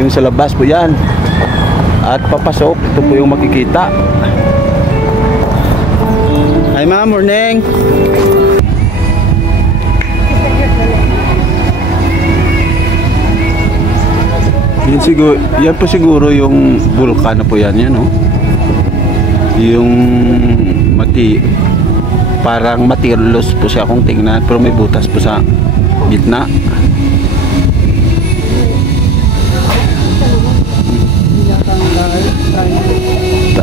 Yung sa labas po yan. At papasok, ito po yung makikita. Hi ma'am, morning. Yan po siguro yung bulkan na po yan, no? Yung parang materials po siya kung tingnan, pero may butas po sa gitna.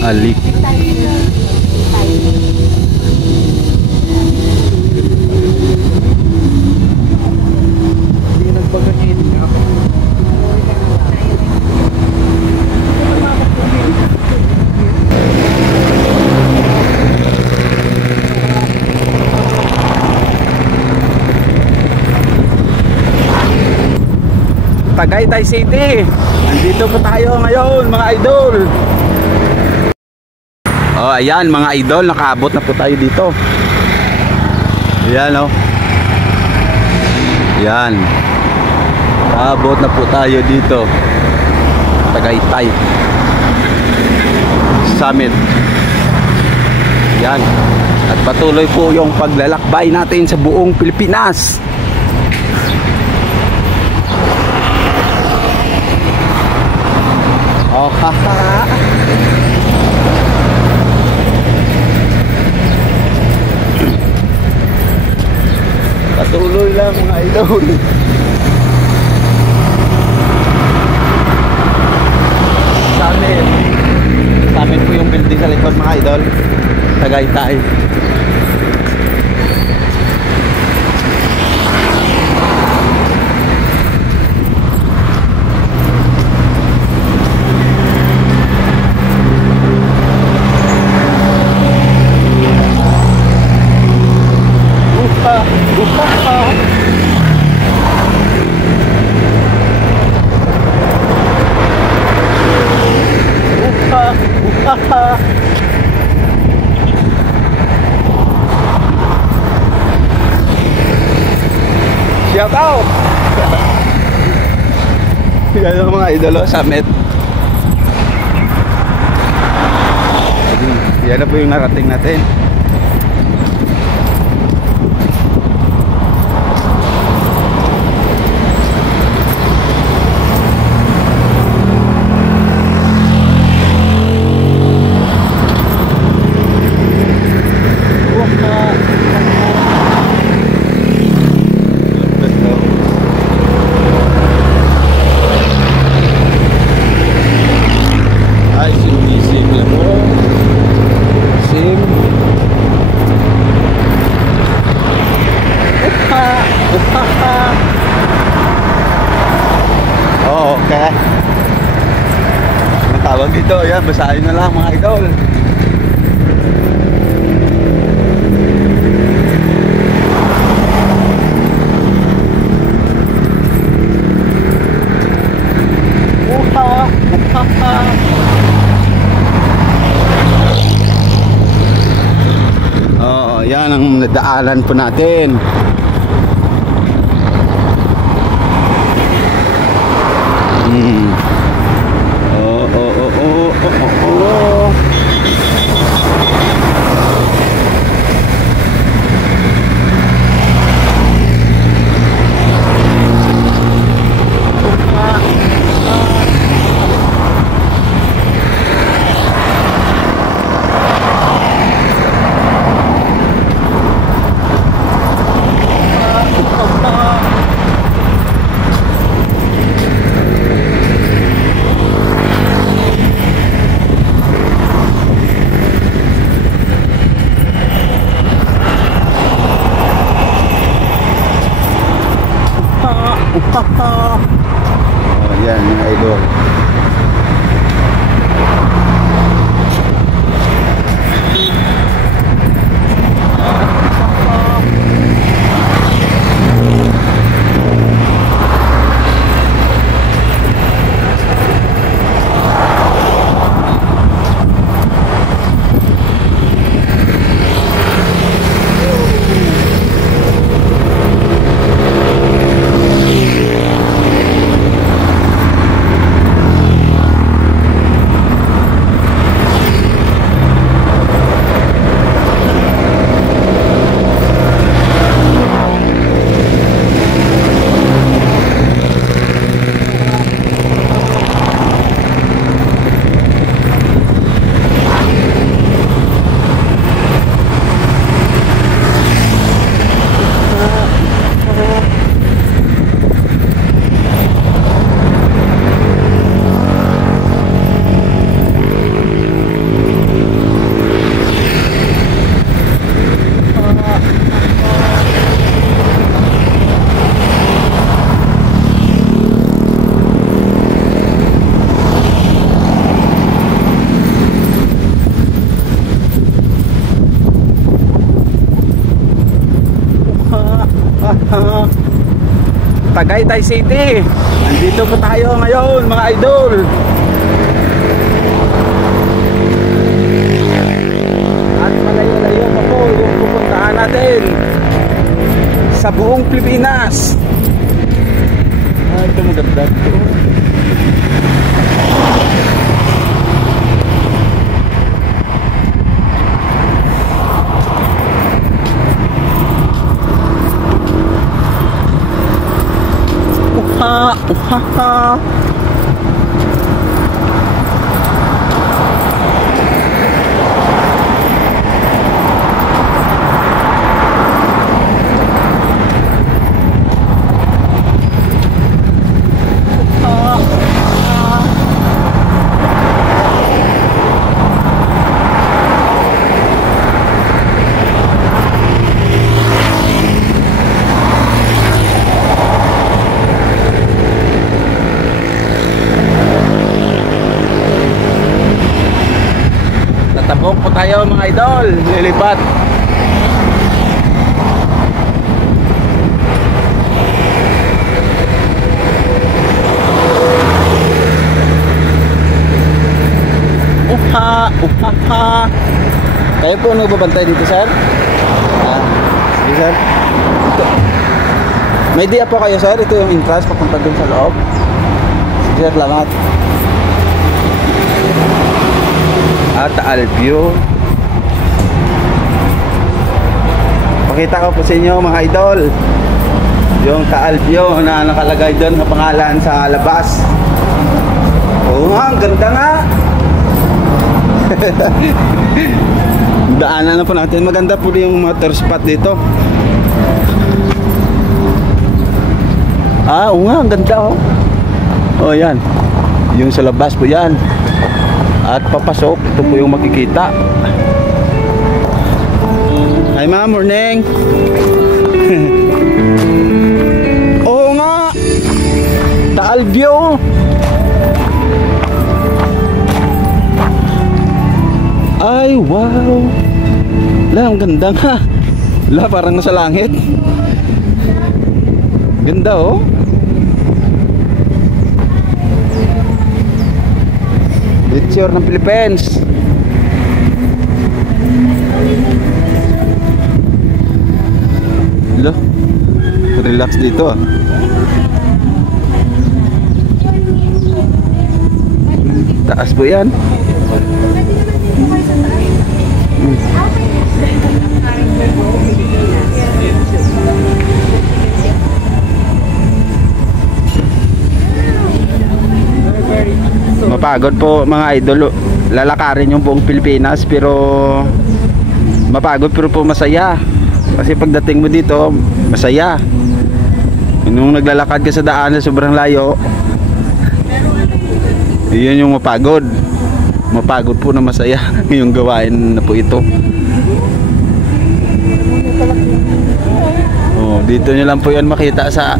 Taalik. Tagaytay City. Nandito po tayo ngayon mga idol. Oh, ayan mga idol, nakaabot na po tayo dito. Ayan oh. Ayan. Nakaabot na po tayo dito. Tagaytay Summit. Ayan. At patuloy po yung paglalakbay natin sa buong Pilipinas. Oh, haha. Patuloy lang mga idol. Sa amin po yung building sa likod mga idol. Tagaytay. Shout out! Yan ang mga idolo, Summit. Yan na po yung narating natin. Oh, okay. Ang tawag dito, yan, basahin na lang mga idol. Oh, yan ang nadaanan po natin. Oh, yan mga idol. Tagaytay City. Andito po tayo ngayon mga idol. At malayo-layo pa po yung pupuntahan natin sa buong Pilipinas. Ito maganda ito. Uhaha. Tabok po tayo mga idol, lilipat. Uhaha. Kayo po nagbabantay dito, sir? Sige, sir. Ito. May idea po kayo, sir? Ito yung entrance papunta dun sa loob. Sige, sir, salamat. At Taal View. Pakita ko po sa inyo mga idol yung Taal View na nakalagay doon na pangalan sa labas. Oo nga, ang ganda nga. Daanan na po natin. Maganda po yung motor spot dito. Oo nga, ang ganda oh. Oh yan. Yung sa labas po yan. At papasok, ito po yung makikita. Hi ma'am, morning. Oo nga, Taal View. Ay wow. La, ang ganda nga. La, parang nasa langit. Ganda oh. Picture ng Philippines. Lo, relax dito ah. Taas po yan. Mapagod po mga idol, lalakarin yung buong Pilipinas, pero mapagod pero po masaya. Kasi pagdating mo dito, masaya. Nung naglalakad ka sa daan na sobrang layo, yun yung mapagod. Mapagod po na masaya yung gawain na po ito. Oh, dito nyo lang po yan makita sa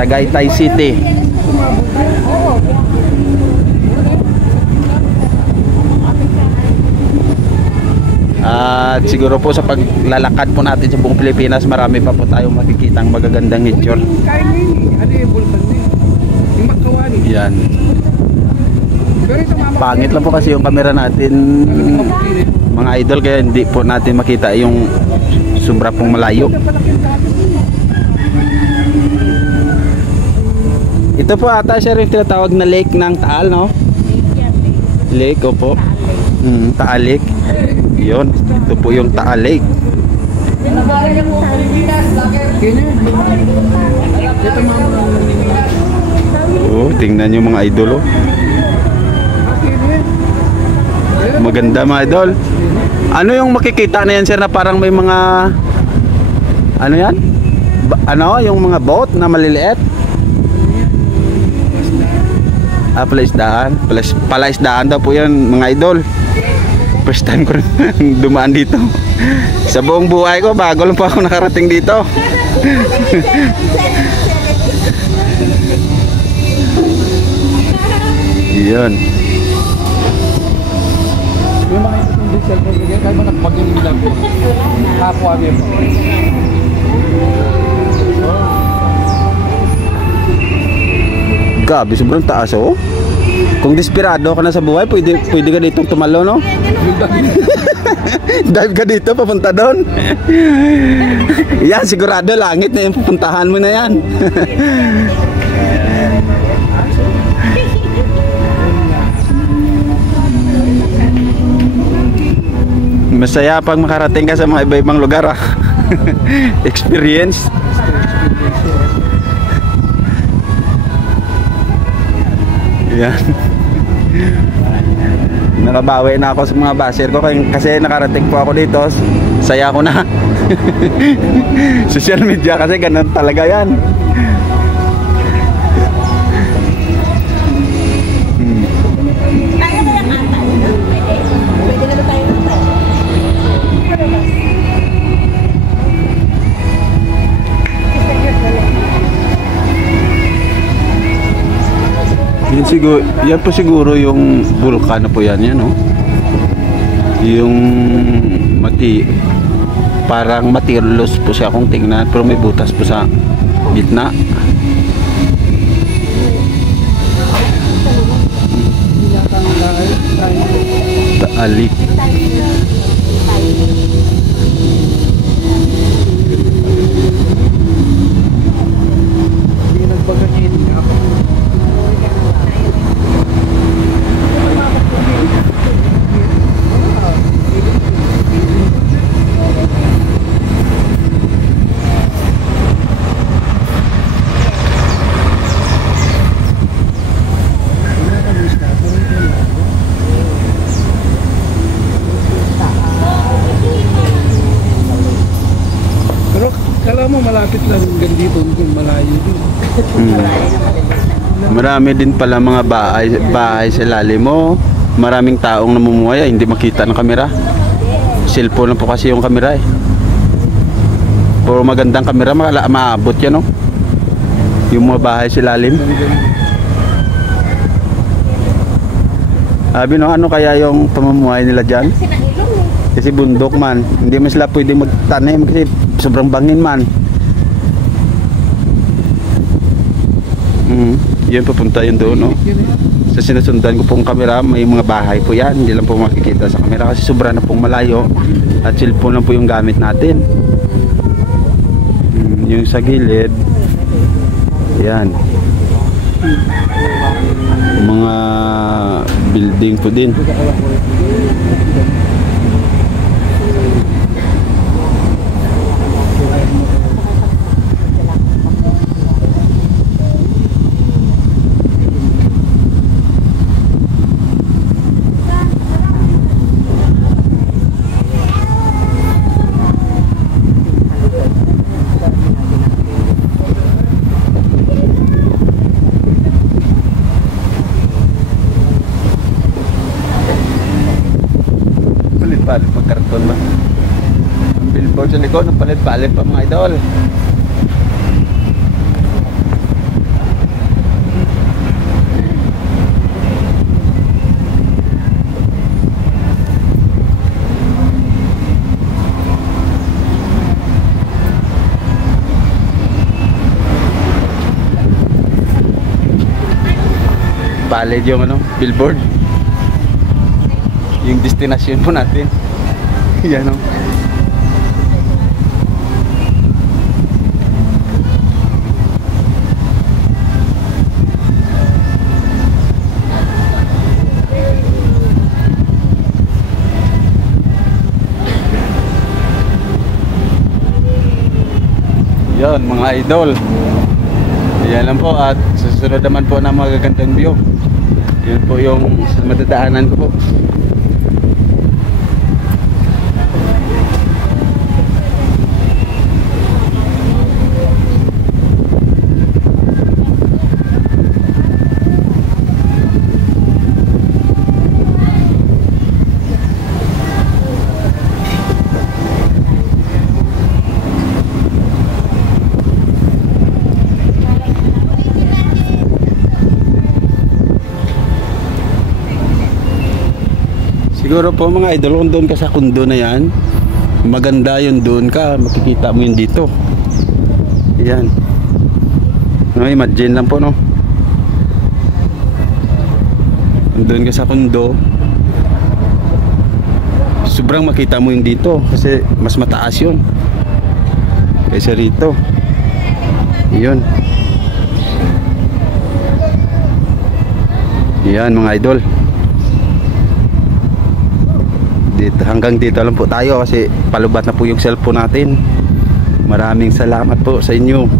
Tagaytay City. At siguro po sa paglalakad po natin sa buong Pilipinas, marami pa po tayong makikitang magagandang nature. Yan. Pangit lang po kasi yung camera natin mga idol, kaya hindi po natin makita yung sobra pong malayo. Ito po ata siya rin tinatawag na lake ng Taal, no? Lake, opo. Taal Lake. Yun, ito po yung Taal Lake. Oh, tingnan yung mga idol oh. Maganda mga idol. Ano yung makikita na yan sir na parang may mga ano yan? Ano, yung mga boat na maliliit? Palaisdaan. Palaisdaan daw po yan mga idol. First time ko dumaan dito. Sa buong buhay ko, bago lang po ako nakarating dito. Yun. Yung mga itong cellphone ko, kaya mo nakapag-inig lang po. Kapwa mo. Grabe, sobrang taas oh. Kung desperado ka na sa buhay, pwede ka ditong tumalo, no? Dive ka dito, papunta doon. Yan, sigurado langit na yung pupuntahan mo na yan. Masaya pag makarating ka sa mga iba-ibang lugar, ah. Experience. Yan. Nakabawi na ako sa mga baser ko kasi nakarating po ako dito. Saya ko na. Social media kasi ganun talaga yan. Kaya na lang ata. Pwede? Pwede na ba tayo ng tayo? Yan po siguro yung bulkan na po yan, no? Yung parang materials po siya kung tingnan, pero may butas po sa gitna. Taali. Kala mo malapit lang hanggang dito, kung malayo din. Marami din pala mga bahay sa lalim mo. Maraming taong namumuhay, hindi makita ng kamera. Cellphone lang po kasi yung kamera eh. Puro magandang kamera, maabot yan, no? Yung mga bahay sa lalim. Sabi, no, ano kaya yung pamumuhay nila dyan? Kasi bundok man, hindi man sila pwede magtanim kasi sobrang bangin man. Yan, papunta yun doon, no? Sa sinusundan ko pong kamera, may mga bahay po yan. Hindi lang po makikita sa kamera kasi sobra na pong malayo. At cellphone lang po yung gamit natin. Yung sa gilid, yan. Mga building po din. Pagkarton ba? Ang billboard sa likod, palit-palit pa mga idol. Palit yung ano, billboard. Yung destinasyon po natin. Yan o. Yan mga idol. Yan lang po, at susunod naman po na magagandang view. Yun po yung madadaanan ko po. Siguro po mga idol, kung doon ka sa kundo na yan, maganda yun, doon ka, makikita mo yun dito. Yan. No, imagine lang po, no? doon ka sa kondo, sobrang makita mo yung dito kasi mas mataas yun kaysa rito. Yun. Yan mga idol. Dito, hanggang dito lang po tayo kasi palubat na po yung cellphone natin. Maraming salamat po sa inyo.